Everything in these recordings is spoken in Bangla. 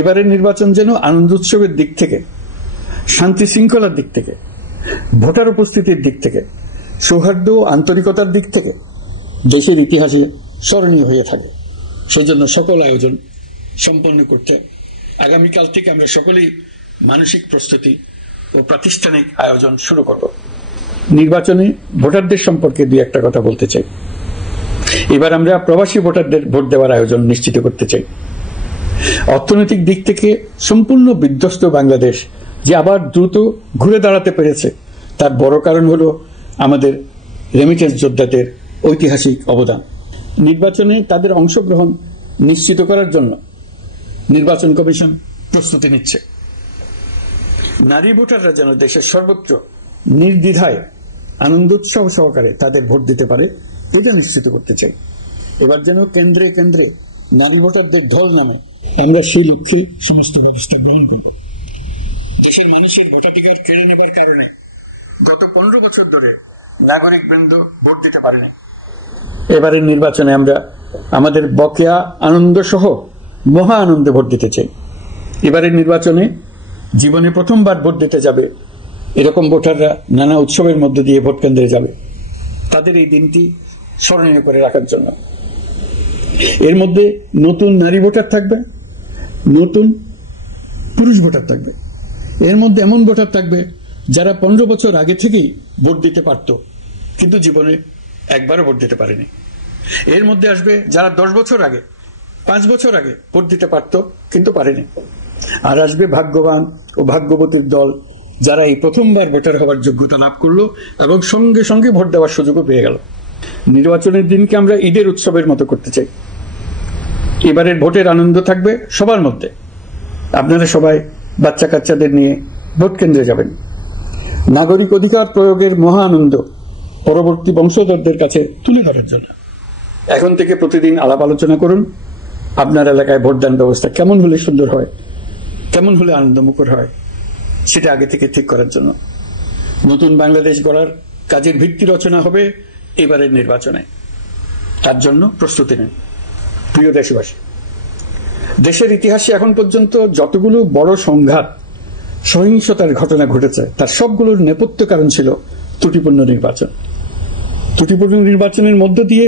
এবারের নির্বাচন যেন আনন্দ উৎসবের দিক থেকে, শান্তি শৃঙ্খলার দিক থেকে, ভোটার উপস্থিতির দিক থেকে, সৌহার্দ্য ও আন্তরিকতার দিক থেকে দেশের ইতিহাসে স্মরণীয় হয়ে থাকে। সেজন্য সকল আয়োজন সম্পন্ন করতে আগামীকাল থেকে আমরা সকলেই মানসিক প্রস্তুতি ও প্রাতিষ্ঠানিক আয়োজন শুরু করব। নির্বাচনে ভোটারদের সম্পর্কে দুই একটা কথা বলতে চাই। এবার আমরা প্রবাসী ভোটারদের ভোট দেওয়ার আয়োজন নিশ্চিত করতে চাই। অর্থনৈতিক দিক থেকে সম্পূর্ণ বিধ্বস্ত বাংলাদেশ যে আবার দ্রুত ঘুরে দাঁড়াতে পেরেছে, তার বড় কারণ হলো আমাদের রেমিটেন্স যোদ্ধাদের ঐতিহাসিক অবদান। নির্বাচনে তাদের অংশগ্রহণ নিশ্চিত করার জন্য নির্বাচন কমিশন প্রস্তুতি নিচ্ছে। নারী ভোটাররা যেন দেশের সর্বত্র নির্দ্বিধায় আনন্দোৎসব সহকারে তাদের ভোট দিতে পারে, এটা নিশ্চিত করতে চাই। এবার যেন কেন্দ্রে কেন্দ্রে নারী ভোটারদের ঢল নামে, আমরা সেই লক্ষ্যে সমস্ত ব্যবস্থা গ্রহণ করব। দেশের মানুষের ভোটাধিকার কেড়ে নেবার কারণে গত 15 বছর ধরে নাগরিক বৃন্দ ভোট দিতে পারেনি। এবারের নির্বাচনে আমরা আমাদের বকেয়া আনন্দ সহ মহা আনন্দে ভোট দিতে চাই। এবারের নির্বাচনে জীবনে প্রথমবার ভোট দিতে যাবে এরকম ভোটাররা নানা উৎসবের মধ্য দিয়ে ভোট কেন্দ্রে যাবে, তাদের এই দিনটি স্মরণীয় করে রাখার জন্য। এর মধ্যে নতুন নারী ভোটার থাকবে, নতুন পুরুষ ভোটার থাকবে, এর মধ্যে এমন ভোটার থাকবে যারা 15 বছর আগে থেকেই ভোট দিতে পারত কিন্তু জীবনে একবারও ভোট দিতে পারেনি। এর মধ্যে আসবে যারা 10 বছর আগে, 5 বছর আগে ভোট দিতে পারত কিন্তু পারেনি। আর আসবে ভাগ্যবান ও ভাগ্যবতীর দল, যারা এই প্রথমবার ভোটার হওয়ার যোগ্যতা লাভ করলো এবং সঙ্গে সঙ্গে ভোট দেওয়ার সুযোগও পেয়ে গেল। নির্বাচনের দিনকে আমরা ঈদের উৎসবের মতো করতে চাই। এবারের ভোটের আনন্দ থাকবে সবার মধ্যে। আপনারা সবাই বাচ্চা কাচ্চাদের নিয়ে ভোট কেন্দ্রে যাবেন। নাগরিক অধিকার প্রয়োগের মহা আনন্দ পরবর্তী বংশধরদের কাছে তুলে ধরার জন্য এখন থেকে প্রতিদিন আলাপ আলোচনা করুন। আপনার এলাকায় ভোটদান ব্যবস্থা কেমন হলে সুন্দর হয়, কেমন হলে আনন্দমুখর হয়, সেটা আগে থেকে ঠিক করার জন্য নতুন বাংলাদেশ গড়ার কাজের ভিত্তি রচনা হবে এবারের নির্বাচনে। তার জন্য প্রস্তুতি নেন। প্রিয় দেশবাসী, দেশের ইতিহাসে এখন পর্যন্ত যতগুলো বড় সংঘাত, সহিংসতার ঘটনা ঘটেছে, তার সবগুলোর নেপথ্য কারণ ছিল ত্রুটিপূর্ণ নির্বাচন। ত্রুটিপূর্ণ নির্বাচনের মধ্য দিয়ে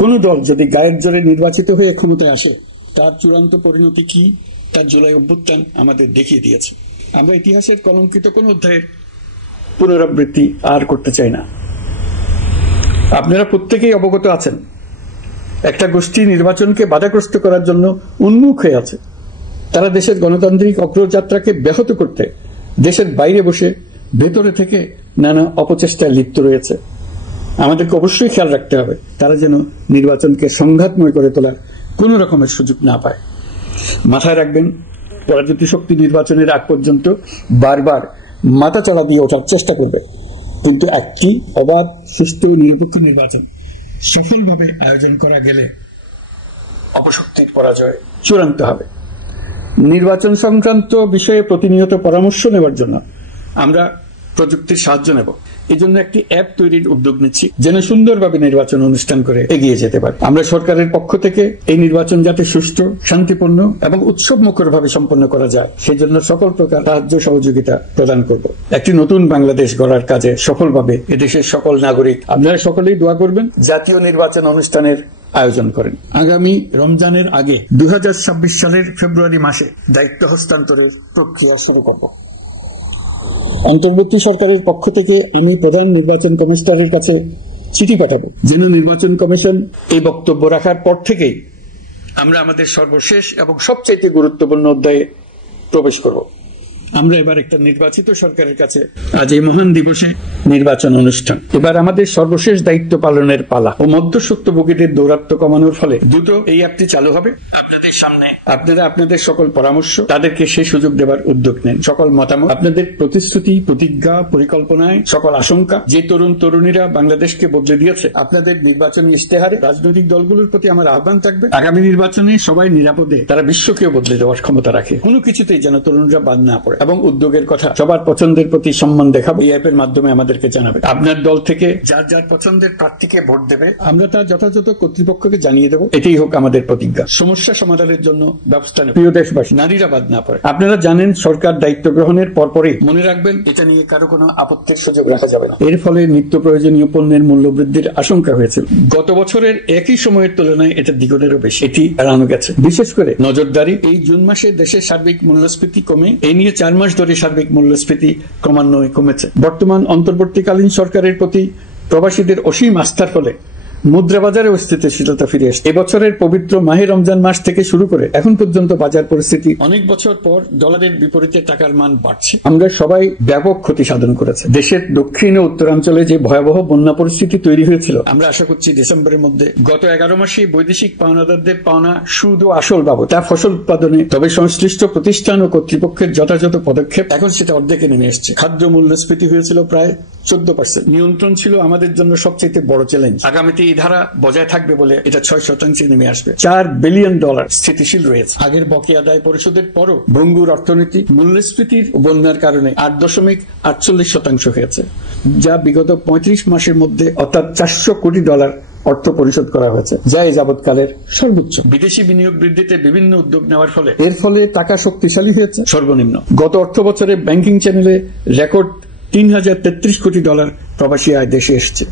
কোন দল যদি গায়ের জোরে নির্বাচিত হয়ে ক্ষমতায় আসে, তার চূড়ান্ত পরিণতি কি, তার জুলাই অভ্যুত্থান আমাদের দেখিয়ে দিয়েছে। আমরা ইতিহাসের কলঙ্কিত কোন অধ্যায়ের পুনরাবৃত্তি আর করতে চাই না। আপনারা প্রত্যেকেই অবগত আছেন, একটা গোষ্ঠী নির্বাচনকে বাধাগ্রস্ত করার জন্য উন্মুখ হয়ে আছে। তারা দেশের গণতান্ত্রিক অগ্রযাত্রাকে ব্যাহত করতে দেশের বাইরে বসে ভেতরে থেকে নানা অপচেষ্টায় লিপ্ত রয়েছে। আমাদেরকে অবশ্যই খেয়াল রাখতে হবে তারা যেন নির্বাচনকে সংঘাতময় করে তোলার কোন রকমের সুযোগ না পায়। মাথায় রাখবেন, পরাজিত শক্তি নির্বাচনের আগ পর্যন্ত বারবার মাথাচাড়া দিয়ে ওঠার চেষ্টা করবে, কিন্তু একটি অবাধ, সুষ্ঠু, নিরপেক্ষ নির্বাচন সফলভাবে আয়োজন করা গেলে অপশক্তির পরাজয় চূড়ান্ত হবে। নির্বাচন সংক্রান্ত বিষয়ে প্রতিনিয়ত পরামর্শ নেওয়ার জন্য আমরা প্রযুক্তির সাহায্য নেব। এই জন্য একটি অ্যাপ তৈরির উদ্যোগ নিচ্ছি, যেন সুন্দরভাবে নির্বাচন অনুষ্ঠান করে এগিয়ে যেতে পারে। আমরা সরকারের পক্ষ থেকে এই নির্বাচন যাতে সুষ্ঠু, শান্তিপূর্ণ এবং উৎসব মুখর ভাবে সম্পন্ন করা যায়, সেই জন্য সকল প্রকার সাহায্য সহযোগিতা প্রদান করব। একটি নতুন বাংলাদেশ গড়ার কাজে সফলভাবে এদেশের সকল নাগরিক, আপনারা সকলেই দোয়া করবেন, জাতীয় নির্বাচন অনুষ্ঠানের আয়োজন করেন। আগামী রমজানের আগে 2026 সালের ফেব্রুয়ারি মাসে দায়িত্ব হস্তান্তরের প্রক্রিয়া শুরু করব। অন্তর্বর্তী সরকারের পক্ষ থেকে আমি প্রধান নির্বাচন কমিশনারের কাছে চিঠি পাঠাবো, যেন নির্বাচন কমিশন এই বক্তব্য রাখার পর থেকেই আমরা আমাদের সর্বশেষ এবং সবচাইতে গুরুত্বপূর্ণ অধ্যায়ে প্রবেশ করব। আমরা এবার একটা নির্বাচিত সরকারের কাছে আজ এই মহান দিবসে নির্বাচন অনুষ্ঠান, এবার আমাদের সর্বশেষ দায়িত্ব পালনের পালা ও মধ্যস্বত্বভোগীদের দৌরাত্ম্য কমানোর ফলে দ্রুত এই অ্যাপটি চালু হবে। আপনাদের সামনে আপনারা আপনাদের সকল পরামর্শ তাদেরকে সেই সুযোগ দেবার উদ্যোগ নেন। সকল মতামত, আপনাদের প্রতিশ্রুতি, প্রতিজ্ঞা, পরিকল্পনায় সকল আশঙ্কা, যে তরুণ তরুণীরা বাংলাদেশকে বদলে দিয়েছে, আপনাদের নির্বাচনী ইশতেহারে রাজনৈতিক দলগুলোর প্রতি আমার আহ্বান থাকবে, আগামী নির্বাচনে সবাই নিরাপদে তারা বিশ্বকেও বদলে দেওয়ার ক্ষমতা রাখে। কোনো কিছুতেই যেন তরুণরা বাদ না পড়ে। এবং উদ্যোগের কথা, সবার পছন্দের প্রতি সম্মান দেখাবো এই অ্যাপের মাধ্যমে আমাদেরকে জানাবে। আপনার দল থেকে যার যার পছন্দের প্রার্থীকে ভোট দেবে, আমরা তার যথাযথ কর্তৃপক্ষকে জানিয়ে দেবো। এটাই হোক আমাদের প্রতিজ্ঞা। সমস্যা সমাধানের জন্য ব্যবস্থা নেব। প্রিয় দেশবাসী, নারীরা বাদ না পড়ে। আপনারা জানেন সরকার দায়িত্ব গ্রহণের পরপরই মনে রাখবেন এটা নিয়ে কারো কোনো আপত্তির সুযোগ রাখা যাবে না। এর ফলে নিত্য প্রয়োজনীয় পণ্যের মূল্য বৃদ্ধির আশঙ্কা হয়েছিল। গত বছরের একই সময়ের তুলনায় এটা দ্বিগুণেরও বেশি। এটি এড়ানো গেছে। বিশেষ করে নজরদারি। এই জুন মাসে দেশের সার্বিক মূল্যস্ফীতি কমে এই নিয়ে 4 মাস ধরে সার্বিক মূল্যস্ফীতি ক্রমান্বয়ে কমেছে। বর্তমান অন্তর্বর্তীকালীন সরকারের প্রতি প্রবাসীদের অসীম আস্থার ফলে মুদ্রাবাজারেও স্থিতিশীলতা ফিরে এসেছে। এবছরের পবিত্র মাহে রমজান মাস থেকে শুরু করে এখন পর্যন্ত বাজার পরিস্থিতি অনেক বছর পর ডলারের বিপরীতে টাকার মান বাড়ছে। আমরা সবাই ব্যাপক ক্ষতি সাধন করেছে। দেশের দক্ষিণ ও উত্তরাঞ্চলে যে ভয়াবহ বন্যা পরিস্থিতি তৈরি হয়েছিল, আমরা আশা করছি ডিসেম্বরের মধ্যে গত 11 মাসে বৈদেশিক পাওনাদারদের পাওনা সুদ ও আসল বাবদ তা ফসল উৎপাদনে তবে সংশ্লিষ্ট প্রতিষ্ঠান ও কর্তৃপক্ষের যথাযথ পদক্ষেপ এখন সেটা অর্ধেকে নেমে এসেছে। খাদ্য মূল্যস্ফীতি হয়েছিল প্রায় 14%। নিয়ন্ত্রণ ছিল আমাদের জন্য সবচেয়ে বড় চ্যালেঞ্জ। আগামীতে এই ধারা বজায় থাকবে বলে এটা 6% নেমে আসবে। $4 বিলিয়ন স্থিতিশীল রয়েছে। আগের বকেয়া আদায় পরিশোধের পরও ভঙ্গুর অর্থনীতি মূল্যস্ফীতির বন্যার কারণে 8.48% হয়েছে, যা বিগত 35 মাসের মধ্যে অর্থাৎ $400 কোটি অর্থ পরিশোধ করা হয়েছে, যা এই যাবৎকালের সর্বোচ্চ। বিদেশি বিনিয়োগ বৃদ্ধিতে বিভিন্ন উদ্যোগ নেওয়ার ফলে এর ফলে টাকা শক্তিশালী হয়েছে। সর্বনিম্ন গত অর্থ বছরে ব্যাংকিং চ্যানেলে রেকর্ড $3033 কোটি প্রবাসী আয় দেশে এসেছে।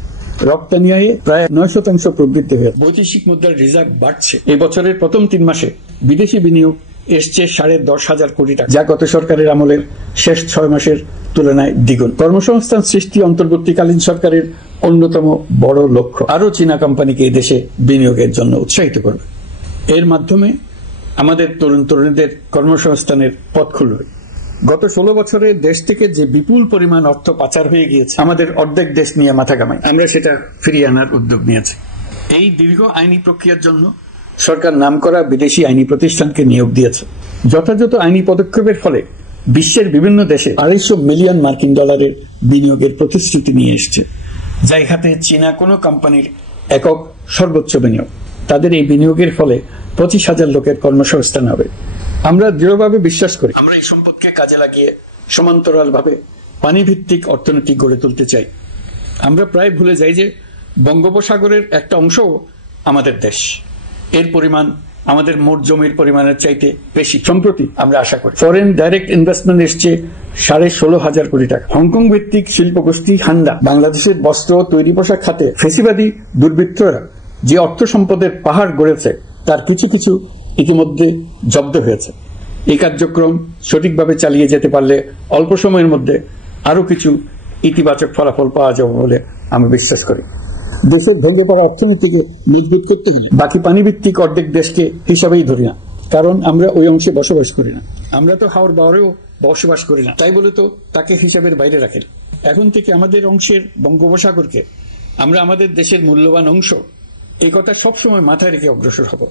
রপ্তানি আয়ে প্রায় 9% প্রবৃদ্ধি হয়েছে। বৈদেশিক মুদ্রার রিজার্ভ বাড়ছে। এই বছরের প্রথম 3 মাসে বিদেশি বিনিয়োগ এসছে 10.5 কোটি টাকা, যা গত সরকারের আমলের শেষ 6 মাসের তুলনায় দ্বিগুণ। কর্মসংস্থান সৃষ্টি অন্তর্বর্তীকালীন সরকারের অন্যতম বড় লক্ষ্য। আরও চীনা কোম্পানিকে এই দেশে বিনিয়োগের জন্য উৎসাহিত করবে। এর মাধ্যমে আমাদের তরুণ তরুণীদের কর্মসংস্থানের পথ খুলবে। গত 16 বছরে দেশ থেকে যে বিপুল পরিমাণ অর্থ পাচার হয়ে গিয়েছে, আমাদের অর্ধেক দেশ নিয়ে মাথা কামাই। আমরা সেটা ফিরিয়ে আনার উদ্যোগ নিয়েছি। এই দীর্ঘ আইনি প্রক্রিয়ার জন্য সরকার নামকরা বিদেশি আইনি প্রতিষ্ঠানকে নিয়োগ দিয়েছে। যথাযথ আইনি পদক্ষেপের ফলে বিশ্বের বিভিন্ন দেশে $250 মিলিয়ন বিনিয়োগের প্রতিশ্রুতি নিয়ে এসছে, যা খাতে চীনা কোনো কোম্পানির একক সর্বোচ্চ বিনিয়োগ। তাদের এই বিনিয়োগের ফলে 25,000 লোকের কর্মসংস্থান হবে। আমরা দৃঢ়ভাবে বিশ্বাস করি আমরা এই সম্পদকে কাজে লাগিয়ে সমান্তরালভাবে পানিভিত্তিক অর্থনীতি গড়ে তুলতে চাই। আমরা প্রায় ভুলে যাই যে বঙ্গোপসাগরের একটা অংশও আমাদের দেশ। এর পরিমাণ আমাদের মোট জমির পরিমাণের চাইতে বেশি। সম্প্রতি আমরা আশা করি ফরেন ডাইরেক্ট ইনভেস্টমেন্ট এসছে 16,500 কোটি টাকা। হংকং ভিত্তিক শিল্প গোষ্ঠী হান্ডা বাংলাদেশের বস্ত্র তৈরি পোশাক খাতে ফেসিবাদী দুর্বৃত্তরা যে অর্থ সম্পদের পাহাড় গড়েছে, তার কিছু কিছু ইতিমধ্যে জব্দ হয়েছে। এই কার্যক্রম সঠিকভাবে চালিয়ে যেতে পারলে অল্প সময়ের মধ্যে আরো কিছু ইতিবাচক ফলাফল পাওয়া যাবে বলে আমি বিশ্বাস করি। দেশের ভেঙে পড়া অর্থনীতিকে মজবুত করতে হলে বাকি পানিভিত্তিক অর্ধেক দেশকে হিসাবেই ধরি না, কারণ আমরা ওই অংশে বসবাস করি না। আমরা তো হাওর বাওয়ারেও বসবাস করি না, তাই বলে তো তাকে হিসাবের বাইরে রাখি। এখন থেকে আমাদের অংশের বঙ্গোপসাগরকে আমরা আমাদের দেশের মূল্যবান অংশ, এই কথা সবসময় মাথায় রেখে অগ্রসর হব।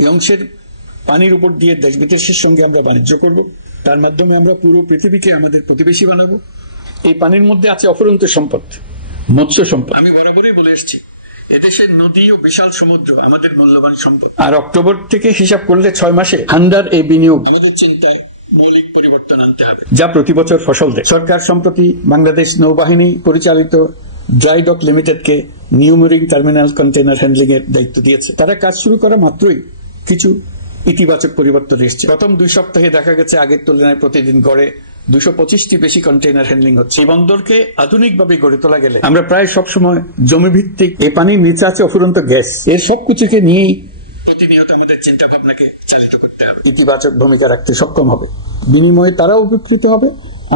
এই অংশের পানির উপর দিয়ে দেশ বিদেশের সঙ্গে আমরা বাণিজ্য করব, তার মাধ্যমে আমরা পুরো পৃথিবীকে আমাদের প্রতিবেশী বানাবো। এই পানির মধ্যে আছে অফুরন্ত সম্পদ, মৎস্য সম্পদ। আমি বরাবরই বলে এসেছি এদেশের নদী ও বিশাল সমুদ্র আমাদের মূল্যবান সম্পদ। আর অক্টোবর থেকে হিসাব করলে 6 মাসে হান্ডার এই বিনিয়োগ আমাদের চিন্তায় মৌলিক পরিবর্তন আনতে হবে, যা প্রতি বছর ফসল দেয়। সরকার সম্প্রতি বাংলাদেশ নৌবাহিনী পরিচালিত ড্রাই ডক লিমিটেডকে New Mooring terminal container handling এর দায়িত্ব দিয়েছে। তারা কাজ শুরু করা মাত্রই কিছু ইতিবাচক পরিবর্তন এসেছে। প্রথম 2 সপ্তাহে দেখা গেছে আগের তুলনায় প্রতিদিন গড়ে 225টি বেশি কন্টেইনার হ্যান্ডলিং হচ্ছে। এই বন্দরকে আধুনিকভাবে গড়ে তোলা গেলে আমরা প্রায় সবসময় জমিভিত্তিক এই পানির নিচে আছে অফুরন্ত গ্যাস, এর সবকিছুকে নিয়েই প্রতিনিয়ত আমাদের চিন্তা ভাবনাকে চালিত করতে হবে। ইতিবাচক ভূমিকা রাখতে সক্ষম হবে, বিনিময়ে তারাও উপকৃত হবে,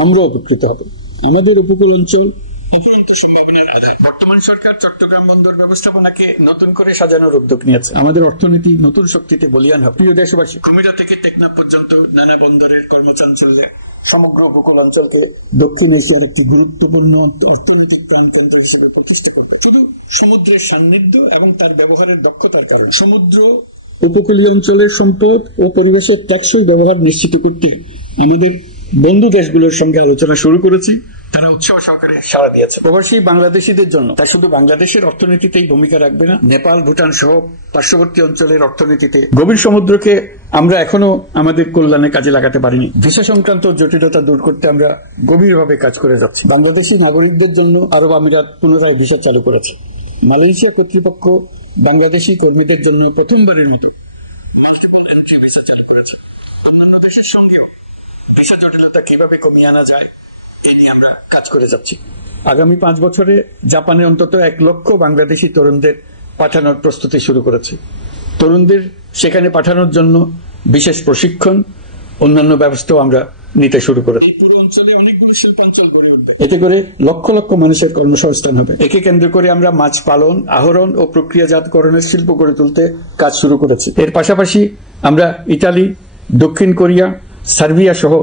আমরাও উপকৃত হবে। আমাদের উপকূল অঞ্চল সম্ভাবনার আধার। বর্তমান সরকার চট্টগ্রাম বন্দর ব্যবস্থাপনাকে নতুন করে সাজানোর উদ্যোগ নিয়েছে। আমাদের অর্থনীতি নতুন শক্তিতে বলীয়ান হবে। প্রিয় দেশবাসী, কুমিরা থেকে টেকনাফ পর্যন্ত নানা বন্দরের কর্মচাঞ্চল্যে সমগ্র উপকূল অঞ্চলকে দক্ষিণ এশিয়ার একটি গুরুত্বপূর্ণ অর্থনৈতিক প্রাণকেন্দ্র হিসেবে প্রতিষ্ঠা করবে। শুধু সমুদ্রের সান্নিধ্য এবং তার ব্যবহারের দক্ষতার কারণে সমুদ্র উপকূলীয় অঞ্চলের সম্পদ ও পরিবেশের টেকসই ব্যবহার নিশ্চিত করতে আমাদের বন্ধু দেশগুলোর সঙ্গে আলোচনা শুরু করেছি। তারা উৎসাহ সহকারে সাড়া দিয়েছে। প্রবাসী বাংলাদেশিদের জন্য তা শুধু বাংলাদেশের অর্থনীতিতেই ভূমিকা রাখবে না, নেপাল, ভুটান সহ পার্শ্ববর্তী অঞ্চলের অর্থনীতিতে গভীর সমুদ্রকে আমরা এখনো আমাদের কল্যাণে কাজে লাগাতে পারিনি। ভিসা সংক্রান্ত জটিলতা দূর করতে আমরা গভীরভাবে কাজ করে যাচ্ছি। বাংলাদেশি নাগরিকদের জন্য আরব আমিরাত পুনরায় ভিসা চালু করেছে। মালয়েশিয়া কর্তৃপক্ষ বাংলাদেশি কর্মীদের জন্য প্রথমবারের মতো মাল্টিপল এন্ট্রি ভিসা চালু করেছে। অন্যান্য দেশের সঙ্গেও ভিসা জটিলতা কিভাবে কমিয়ে আনা যায় এ নিয়ে আমরা কাজ করে যাচ্ছি। আগামী 5 বছরে জাপানে অন্তত 1 লক্ষ বাংলাদেশি তরুণদের পাঠানোর প্রস্তুতি শুরু করেছে। তরুণদের সেখানে পাঠানোর জন্য বিশেষ প্রশিক্ষণ, অন্যান্য ব্যবস্থাও আমরা নিতে শুরু করেছি। পুরো অঞ্চলে অনেকগুলো শিল্পাঞ্চল গড়ে উঠবে, এতে করে লক্ষ লক্ষ মানুষের কর্মসংস্থান হবে। একে কেন্দ্র করে আমরা মাছ পালন, আহরণ ও প্রক্রিয়াজাতকরণের শিল্প গড়ে তুলতে কাজ শুরু করেছি। এর পাশাপাশি আমরা ইতালি, দক্ষিণ কোরিয়া, সার্বিয়া সহ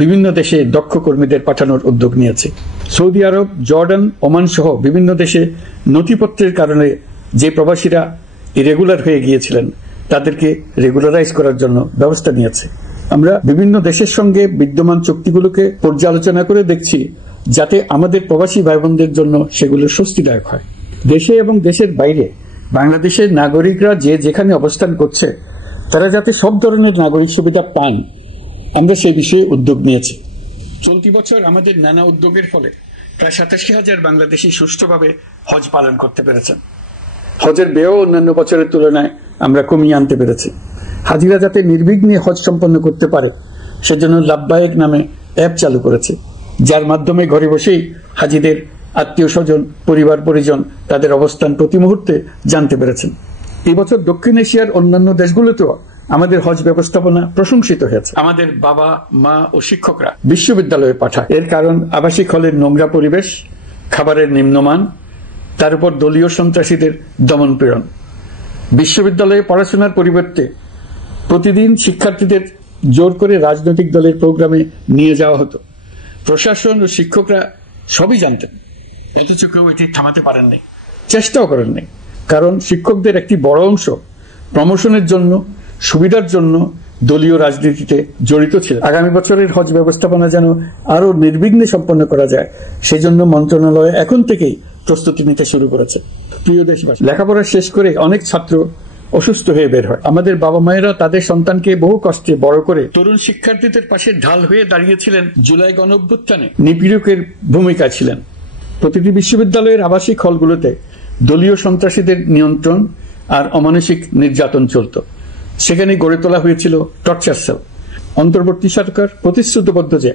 বিভিন্ন দেশে দক্ষ কর্মীদের পাঠানোর উদ্যোগ নিয়েছে। সৌদি আরব, জর্ডান, ওমান সহ বিভিন্ন দেশে নথিপত্রের কারণে যে প্রবাসীরা ইরেগুলার হয়ে গিয়েছিলেন তাদেরকে রেগুলারাইজ করার জন্য ব্যবস্থা নিয়েছে। আমরা বিভিন্ন দেশের সঙ্গে বিদ্যমান চুক্তিগুলোকে পর্যালোচনা করে দেখছি যাতে আমাদের প্রবাসী ভাই বোনদের জন্য সেগুলো স্বস্তিদায়ক হয়। দেশে এবং দেশের বাইরে বাংলাদেশের নাগরিকরা যে যেখানে অবস্থান করছে তারা যাতে সব ধরনের নাগরিক সুবিধা পান, আমরা সেই বিষয়ে উদ্যোগ নিয়েছি। চলতি বছর আমাদের নানা উদ্যোগের ফলে প্রায় 87,000 বাংলাদেশি সুষ্ঠুভাবে হজ পালন করতে পেরেছেন। হজের ব্যয় অন্যান্য বছরের তুলনায় আমরা কমিয়ে আনতে পেরেছি। হাজিরা যাতে নির্বিঘ্নে হজ সম্পন্ন করতে পারে সেজন্য লাব্বায়েক নামে অ্যাপ চালু করেছে, যার মাধ্যমে ঘরে বসেই হাজিদের আত্মীয় স্বজন, পরিবার পরিজন তাদের অবস্থান প্রতি মুহূর্তে জানতে পেরেছেন। এই বছর দক্ষিণ এশিয়ার অন্যান্য দেশগুলোতেও আমাদের হজ ব্যবস্থাপনা প্রশংসিত হয়েছে। আমাদের বাবা, মা ও শিক্ষকরা বিশ্ববিদ্যালয়ে পাঠায়। এর কারণ আবাসিক হলের নোংরা পরিবেশ, খাবারের নিম্নমান, তার উপর দলীয় সন্ত্রাসীদের দমন পীড়ন। বিশ্ববিদ্যালয়ে পড়াশোনার পরিবর্তে প্রতিদিন শিক্ষার্থীদের জোর করে রাজনৈতিক দলের প্রোগ্রামে নিয়ে যাওয়া হতো। প্রশাসন ও শিক্ষকরা সবই জানতেন, অথচ কেউ এটি থামাতে পারেননি, চেষ্টাও করেননি। কারণ শিক্ষকদের একটি বড় অংশ প্রমোশনের জন্য, সুবিধার জন্য দলীয় রাজনীতিতে জড়িত ছিল। আগামী বছরের হজ ব্যবস্থাপনা যেন আরো নির্বিঘ্নে সম্পন্ন করা যায় সেজন্য মন্ত্রণালয় এখন থেকেই প্রস্তুতি নিতে শুরু করেছে। প্রিয় দেশবাসী, লেখাপড়া শেষ করে অনেক ছাত্র অসুস্থ হয়ে বের হয়। আমাদের বাবা মায়েরা তাদের সন্তানকে বহু কষ্টে বড় করে তরুণ শিক্ষার্থীদের পাশে ঢাল হয়ে দাঁড়িয়েছিলেন। জুলাই গণঅভ্যুত্থানে নিপীড়কের ভূমিকা ছিলেন। প্রতিটি বিশ্ববিদ্যালয়ের আবাসিক হলগুলোতে দলীয় সন্ত্রাসীদের নিয়ন্ত্রণ আর অমানসিক নির্যাতন চলত। সেখানে গড়ে তোলা হয়েছিল টর্চার সেল। অন্তর্বর্তী সরকার প্রতিশ্রুতিবদ্ধ যে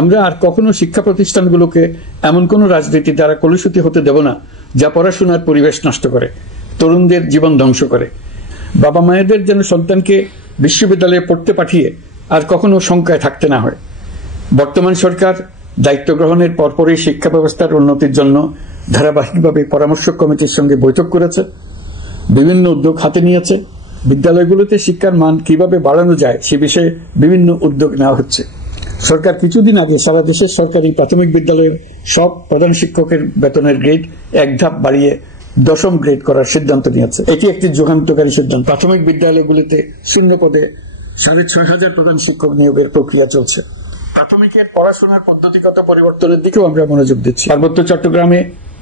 আমরা আর কখনো শিক্ষা প্রতিষ্ঠানগুলোকে এমন কোন রাজনীতি দ্বারা কলুষিত হতে দেব না যা পড়াশোনার পরিবেশ নষ্ট করে, তরুণদের জীবন ধ্বংস করে। বাবা মায়েদের যেন সন্তানকে বিশ্ববিদ্যালয়ে পড়তে পাঠিয়ে আর কখনো শঙ্কায় থাকতে না হয়। বর্তমান সরকার দায়িত্ব গ্রহণের পরপরই শিক্ষা ব্যবস্থার উন্নতির জন্য ধারাবাহিকভাবে পরামর্শক কমিটির সঙ্গে বৈঠক করেছে, বিভিন্ন উদ্যোগ হাতে নিয়েছে। বিদ্যালয়গুলোতে শিক্ষার মান কিভাবে বাড়ানো যায় সে বিষয়ে বিভিন্ন উদ্যোগ নেওয়া হচ্ছে। সরকার কিছুদিন আগে সারা দেশের সরকারি প্রাথমিক বিদ্যালয়ের সব প্রধান শিক্ষকের বেতনের গ্রেড 1 ধাপ বাড়িয়ে 10ম গ্রেড করার সিদ্ধান্ত নিয়েছে। এটি একটি যুগান্তকারী সিদ্ধান্ত। প্রাথমিক বিদ্যালয়গুলিতে শূন্য পদে 6,500 প্রধান শিক্ষক নিয়োগের প্রক্রিয়া চলছে। প্রাথমিকের পড়াশোনার পদ্ধতিগত পরিবর্তনের দিকেও আমরা মনোযোগ দিচ্ছি। পার্বত্য চট্টগ্রামে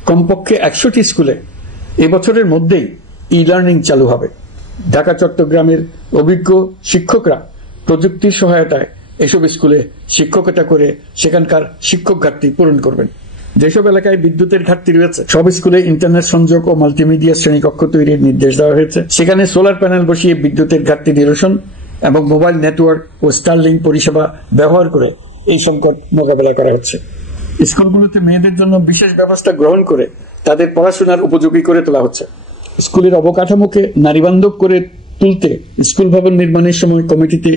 কমপক্ষে 100টি স্কুলে এবছরের মধ্যেই ই-লার্নিং চালু হবে। ঢাকা চট্টগ্রামের অভিজ্ঞ শিক্ষকরা প্রযুক্তির সহায়তায় এসব স্কুলে শিক্ষকতা করে সেখানকার শিক্ষক ঘাটতি পূরণ করবেন। যেসব এলাকায় বিদ্যুতের ঘাটতি রয়েছে সব স্কুলে ইন্টারনেট সংযোগ ও মাল্টিমিডিয়া শ্রেণীকক্ষ তৈরির নির্দেশ দেওয়া হয়েছে। সেখানে সোলার প্যানেল বসিয়ে বিদ্যুতের ঘাটতি নিরসন এবং মোবাইল নেটওয়ার্ক ও স্টারলিংক পরিষেবা ব্যবহার করে এই সংকট মোকাবেলা করা হচ্ছে। স্কুলগুলোতে মেয়েদের জন্য বিশেষ ব্যবস্থা গ্রহণ করে তাদের পড়াশোনার উপযোগী করে তোলা হচ্ছে। স্কুলের অবকাঠামোকে নারীবান্ধব করে তুলতে স্কুল ভবন নির্মাণের সময় কমিটিতে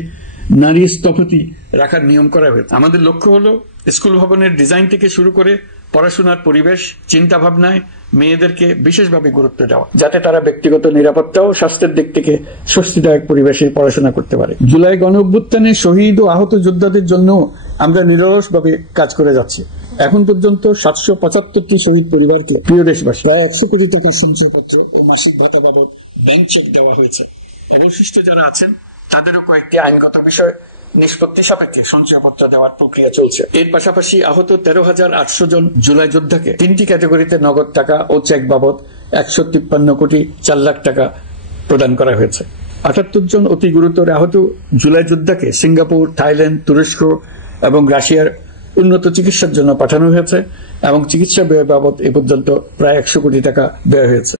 নারী স্থপতি রাখার নিয়ম করা হয়েছে। আমাদের লক্ষ্য হলো স্কুল ভবনের ডিজাইন থেকে শুরু করে পড়াশোনার পরিবেশ, চিন্তা ভাবনায় মেয়েদেরকে বিশেষভাবে গুরুত্ব দেওয়া, যাতে তারা ব্যক্তিগত নিরাপত্তা ও স্বাস্থ্যের দিক থেকে স্বস্তিদায়ক পরিবেশে পড়াশোনা করতে পারে। জুলাই গণঅভ্যুত্থানে শহীদ ও আহত যোদ্ধাদের জন্য আমরা নিরলসভাবে কাজ করে যাচ্ছি। এখন পর্যন্ত 775টি শহীদ পরিবারকে, প্রিয় দেশবাসী, প্রায় 100 কোটি টাকার সঞ্চয়পত্র ও মাসিক ভাতা বাবদ ব্যাংক চেক দেওয়া হয়েছে। অবশিষ্ট যারা আছেন তাদেরও কয়েকটি আইনগত বিষয় নিষ্পত্তি সাপেক্ষে সঞ্চয়পত্র দেওয়ার প্রক্রিয়া চলছে। এর পাশাপাশি আহত 13,800 জন জুলাই যোদ্ধাকে 3টি ক্যাটাগরিতে নগদ টাকা ও চেক বাবদ 153 কোটি 4 লাখ টাকা প্রদান করা হয়েছে। 78 জন অতি গুরুতর আহত জুলাই যোদ্ধাকে সিঙ্গাপুর, থাইল্যান্ড, তুরস্ক এবং রাশিয়ার উন্নত চিকিৎসার জন্য পাঠানো হয়েছে এবং চিকিৎসা ব্যয় বাবদ এ পর্যন্ত প্রায় 100 কোটি টাকা ব্যয় হয়েছে।